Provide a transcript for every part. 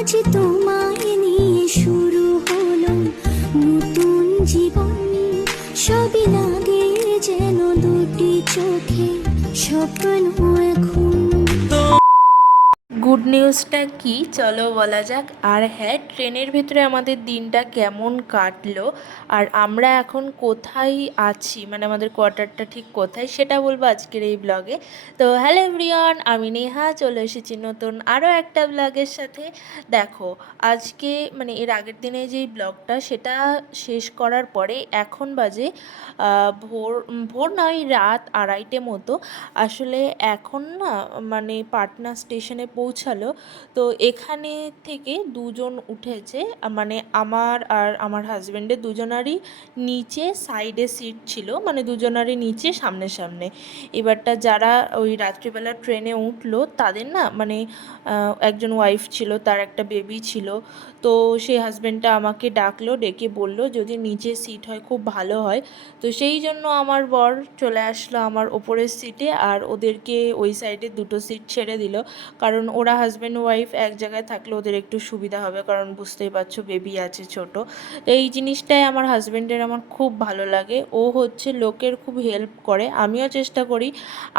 আজ শুরু হলো নতুন জীবন। সবই লাগে যেন দুটি চোখে স্বপ্ন এখন গুড নিউজটা কি? চলো বলা যাক। আর হ্যাঁ ট্রেনের ভিতরে আমাদের দিনটা কেমন কাটলো? আর আমরা এখন কোথায় আছি? মানে আমাদের কোয়ার্টারটা ঠিক কোথায় সেটা বলব আজকের এই ব্লগে। তো হ্যালো এভরিওয়ান, আমি নেহা, চলে এসেছি নতুন আরও একটা ব্লগের সাথে। দেখো, আজকে মানে এর আগের দিনে যেই ব্লগটা সেটা শেষ করার পরে এখন বাজে ভোর ভোর নয়, রাত আড়াইটে মতো। আসলে এখন না মানে পাটনা স্টেশনে পৌঁছালো। তো এখানে থেকে দুজন উঠেছে মানে আমার আর আমার হাজব্যান্ডের দুজনারই নিচে সাইডে সিট ছিল মানে দুজনারই নিচে সামনে সামনে। এবারটা যারা ওই রাত্রিবেলা ট্রেনে উঠল, তাদের না মানে একজন ওয়াইফ ছিল, তার একটা বেবি ছিল। তো সেই হাজব্যান্ডটা আমাকে ডাকলো, ডেকে বলল, যদি নিচে সিট হয়, খুব ভালো হয়। তো সেই জন্য আমার বর চলে আসলো আমার ওপরের সিটে আর ওদেরকে ওই সাইডে দুটো সিট ছেড়ে দিল। কারণ ওরা হাজব্যান্ড ওয়াইফ এক জায়গায় থাকলে ওদের একটু সুবিধা হবে, কারণ বুঝতেই পারছ বেবি আছে ছোট। এই জিনিসটাই আমার হাজব্যান্ডের আমার খুব ভালো লাগে। ও হচ্ছে লোকের খুব হেল্প করে। আমিও চেষ্টা করি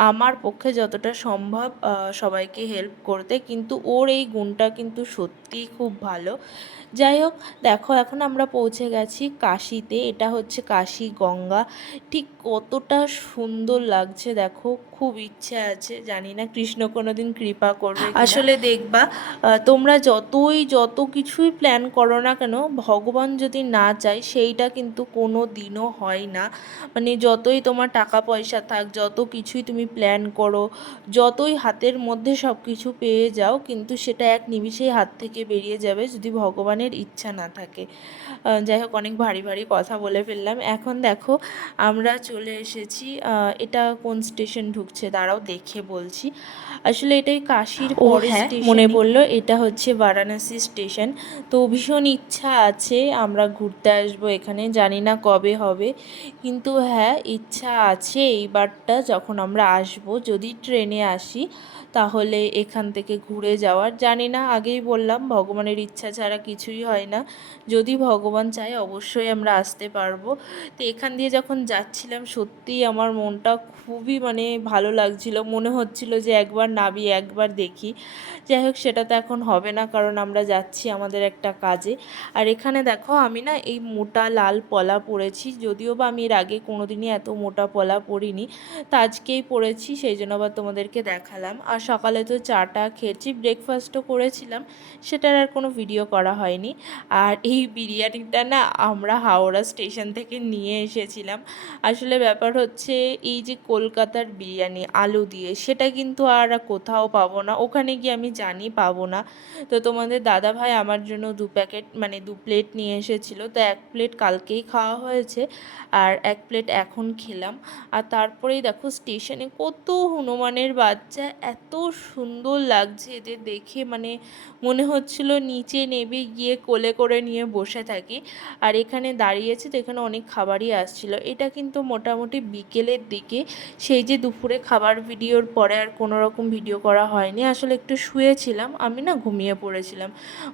আমার পক্ষে যতটা সম্ভব সবাইকে হেল্প করতে। কিন্তু ওর এই গুণটা কিন্তু সত্যিই খুব ভালো। যাই হোক, দেখো এখন আমরা পৌঁছে গেছি কাশিতে। এটা হচ্ছে কাশি গঙ্গা। ঠিক কতটা সুন্দর লাগছে দেখো, খুব ইচ্ছে আছে। জানি না কৃষ্ণ কোনো দিন কৃপা করবে আসলে দেখবা তোমরা যতই যত কিছুই প্ল্যান করো না কেন, ভগবান যদি না চায়, সেইটা কিন্তু কোনো দিনও হয় না। মানে যতই তোমার টাকা পয়সা থাক, যত কিছুই তুমি প্ল্যান করো, যতই হাতের মধ্যে সব কিছু পেয়ে যাও, কিন্তু সেটা এক নিমিষেই হাত থেকে বেরিয়ে যাবে। যদি ভগবানের ইচ্ছা না থাকে। যাই হোক অনেক ভারী ভারী কথা বলে ফেললাম। এখন দেখো আমরা চলে এসেছি এটা কোন স্টেশন ঢুকছে দাঁড়াও দেখে বলছি। আসলে এটাই কাশির পরে হ্যাঁ, মনে পড়ল এটা হচ্ছে বারাণসী স্টেশন তো ভীষণ ইচ্ছা আছে আমরা ঘুরতে আসব এখানে জানি না কবে হবে। কিন্তু হ্যাঁ ইচ্ছা আছে এইবারটা যখন আমরা আসব যদি ট্রেনে আসি তাহলে এখান থেকে ঘুরে যাওয়ার। জানি না আগেই বললাম ভগবানের ইচ্ছা ছাড়া কিছুই হয় না। যদি ভগবান চায়, অবশ্যই আমরা আসতে পারব। তো এখান দিয়ে যখন যাচ্ছিলাম, সত্যিই আমার মনটা খুবই মানে ভালো লাগছিল। মনে হচ্ছিল যে একবার নাবি একবার দেখি। যাই হোক, সেটা তো এখন হবে না, কারণ আমরা যাচ্ছি আমাদের একটা কাজে। আর এখানে দেখো, আমি না এই মোটা লাল পলা পরেছি। যদিও বা আমি এর আগে কোনোদিনই এত মোটা পলা পরিনি, তো আজকেই পরেছি, সেই জন্য আবার তোমাদেরকে দেখালাম। আর সকালে তো চাটা খেয়েছি ব্রেকফাস্টও করেছিলাম। সেটার আর কোনো ভিডিও করা হয়নি। আর এই বিরিয়ানিটা না আমরা হাওড়া স্টেশন থেকে নিয়ে এসেছিলাম। আসলে ব্যাপার হচ্ছে এই যে কলকাতার বিরিয়ানি, আলু দিয়ে, সেটা কিন্তু আর কোথাও পাবো না। ওখানে গিয়ে আমি জানি পাবো না। তো তোমাদের দাদা ভাই আমার জন্য দু প্যাকেট মানে দু প্লেট নিয়ে এসেছিল। তো এক প্লেট কালকেই খাওয়া হয়েছে আর এক প্লেট এখন খেলাম। আর তারপরেই দেখো স্টেশনে কত হনুমানের বাচ্চা, এত সুন্দর লাগছে এদের দেখে। মানে মনে হচ্ছিল নিচে নেবে গিয়ে কোলে করে নিয়ে বসে থাকি। আর এখানে দাঁড়িয়েছি তো এখানে অনেক খাবারই আসছিল। এটা কিন্তু মোটামুটি বিকেলের দিকে। সেই যে দুপুরে খাবার ভিডিওর পরে আর কোনো রকম ভিডিও করা হয়নি। আসলে একটু শুয়েছিলাম। আমি না ঘুমিয়ে পড়েছিলাম।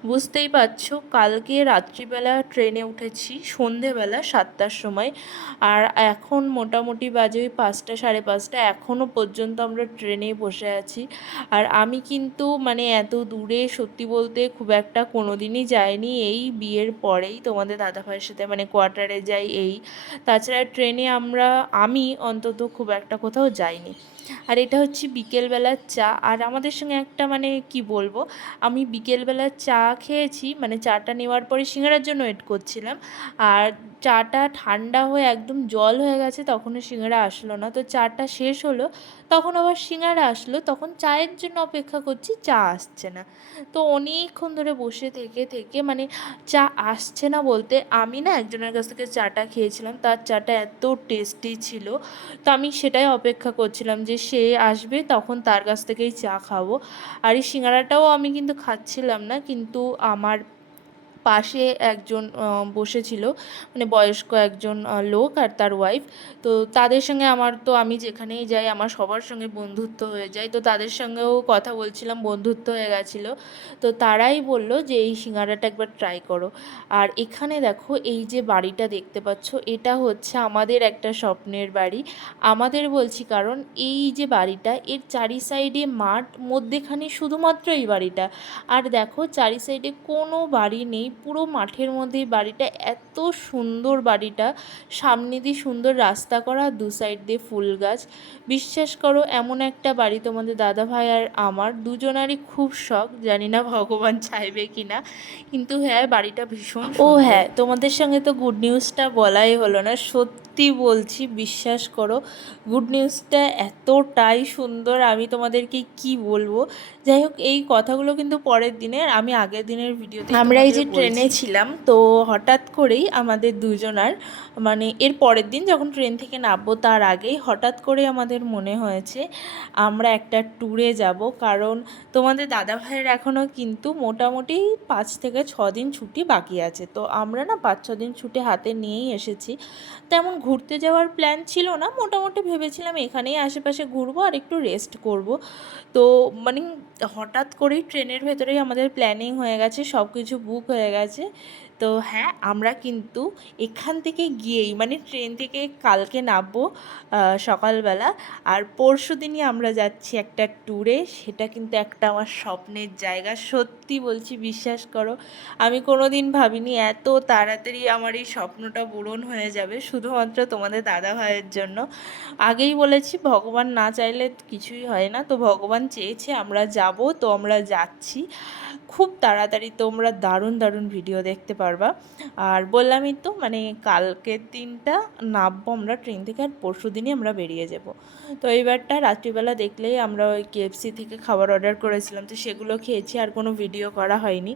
বুঝতেই পারছ, কালকে রাত্রিবেলা ট্রেনে উঠেছি, সন্ধেবেলা সাতটার সময়। আর এখন মোটামুটি বাজে ওই পাঁচটা, সাড়ে পাঁচটা। এখনও পর্যন্ত আমরা ট্রেনে বসে আছি। আর আমি কিন্তু মানে এত দূরে সত্যি বলতে খুব একটা কোনো দিনই যাইনি এই বিয়ের পরেই তোমাদের দাদাভাইয়ের সাথে মানে কোয়ার্টারে যাই, এই। তাছাড়া ট্রেনে আমরা, আমি অন্তত খুব একটা কোথাও যাইনি। আর এটা হচ্ছে বিকেলবেলার চা। আর আমাদের সঙ্গে একটা মানে কি বলব, আমি বিকেলবেলা চা খেয়েছি মানে চাটা নেওয়ার পরে সিঙ্গারার জন্য ওয়েট করছিলাম। আর চাটা ঠান্ডা হয়ে একদম জল হয়ে গেছে, তখনও সিঙ্গারা আসলো না। তো চাটা শেষ হলো, তখন আবার সিঙ্গারা আসলো, তখন চায়ের জন্য অপেক্ষা করছি, চা আসছে না। তো অনেকক্ষণ ধরে বসে থেকে থেকে মানে চা আসছে না বলতে আমি না একজনের কাছ থেকে চাটা খেয়েছিলাম, তার চাটা এত টেস্টি ছিল। তো আমি সেটাই অপেক্ষা করছিলাম যে সে আসবে, তখন তার কাছ থেকেই চা খাব। আর এই সিঙ্গারাটাও আমি কিন্তু খাচ্ছিলাম না, কিন্তু আমার পাশে একজন বসেছিল মানে বয়স্ক একজন লোক আর তার ওয়াইফ তো তাদের সঙ্গে আমার তো আমি যেখানেই যাই, আমার সবার সঙ্গে বন্ধুত্ব হয়ে যায়। তো তাদের সঙ্গেও কথা বলছিলাম, বন্ধুত্ব হয়ে গেছিল। তো তারাই বলল যে, এই সিঙ্গারাটা একবার ট্রাই করো। আর এখানে দেখো, এই যে বাড়িটা দেখতে পাচ্ছ, এটা হচ্ছে আমাদের একটা স্বপ্নের বাড়ি। আমাদের বলছি কারণ, এই যে বাড়িটা, এর চারি সাইডে মাঠ, মধ্যেখানে শুধুমাত্র এই বাড়িটা। আর দেখো, চারি সাইডে কোনো বাড়ি নেই পুরো মাঠের মধ্যে বাড়িটা এত সুন্দর বাড়িটা। সামনে দিয়ে সুন্দর রাস্তা করা দু সাইড দিয়ে ফুল গাছ। বিশ্বাস করো এমন একটা বাড়ি তোমাদের দাদা ভাই আর আমার দুজনারই খুব শখ জানি না ভগবান চাইবে কি না কিন্তু হ্যাঁ বাড়িটা ভীষণ ও হ্যাঁ তোমাদের সঙ্গে তো গুড নিউজটা বলাই হলো না। সত্যি বলছি বিশ্বাস করো গুড নিউজটা এতটাই সুন্দর আমি তোমাদেরকে কি বলব? যাই হোক এই কথাগুলো কিন্তু পরের দিনের আমি আগের দিনের ভিডিওতে আমরা এই যে ট্রেনে ছিলাম তো হঠাৎ করেই আমাদের দুজনার মানে এর পরের দিন যখন ট্রেন থেকে নামবো তার আগেই হঠাৎ করে আমাদের মনে হয়েছে আমরা একটা ট্যুরে যাব কারণ তোমাদের দাদা ভাইয়ের এখনও কিন্তু মোটামুটি পাঁচ থেকে ছ দিন ছুটি বাকি আছে। তো আমরা না পাঁচ ছ দিন ছুটি হাতে নিয়েই এসেছি। তেমন ঘুরতে যাওয়ার প্ল্যান ছিল না। মোটামুটি ভেবেছিলাম এখানেই আশেপাশে ঘুরবো আর একটু রেস্ট করব। তো মানে হঠাৎ করেই ট্রেনের ভেতরেই আমাদের প্ল্যানিং হয়ে গেছে সব কিছু বুক হয়ে গেছে। তো হ্যাঁ আমরা কিন্তু এখান থেকে গিয়েই মানে ট্রেন থেকে কালকে নামবো সকালবেলা। আর পরশু দিনই আমরা যাচ্ছি একটা ট্যুরে সেটা কিন্তু একটা আমার স্বপ্নের জায়গা। সত্যি বলছি, বিশ্বাস করো, আমি কোনো দিন ভাবিনি এত তাড়াতাড়ি আমার এই স্বপ্নটা পূরণ হয়ে যাবে, শুধুমাত্র তোমাদের দাদা ভাইয়ের জন্য। আগেই বলেছি, ভগবান না চাইলে কিছুই হয় না। তো ভগবান চেয়েছে আমরা যাব, তো আমরা যাচ্ছি। খুব তাড়াতাড়ি তোমরা দারুণ দারুণ ভিডিও দেখতে পারবা। আর বললামই তো মানে কালকের দিনটা নামবো আমরা ট্রেন থেকে আর পরশু দিনই আমরা বেরিয়ে যাব। তো এইবারটা রাত্রিবেলা দেখলেই আমরা ওই কেএফসি থেকে খাবার অর্ডার করেছিলাম, তো সেগুলো খেয়েছি, আর কোনো ভিডিও করা হয়নি।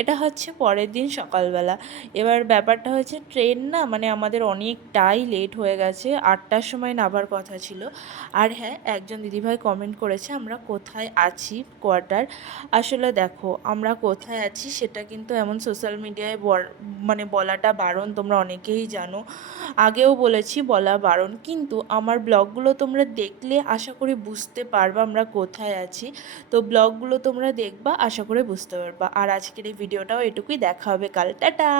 এটা হচ্ছে পরের দিন সকালবেলা। এবার ব্যাপারটা হচ্ছে ট্রেন না মানে আমাদের অনেকটাই লেট হয়ে গেছে, আটটার সময় নামার কথা ছিল। আর হ্যাঁ একজন দিদিভাই কমেন্ট করেছে, আমরা কোথায় আছি কোয়ার্টার আসলে দেখো, আমরা কোথায় আছি সেটা কিন্তু এমন সোশ্যাল মিডিয়ায় মানে বলাটা বারণ তোমরা অনেকেই জানো। আগেও বলেছি বলা বারণ, কিন্তু আমার ব্লগগুলো তোমরা দেখলে আশা করি বুঝতে পারবা আমরা কোথায় আছি। তো ব্লগগুলো তোমরা দেখবা, আশা করে বুঝতে পারবা। আর আজকের এই ভিডিওটাও এটুকুই, দেখা হবে কাল। টাটা!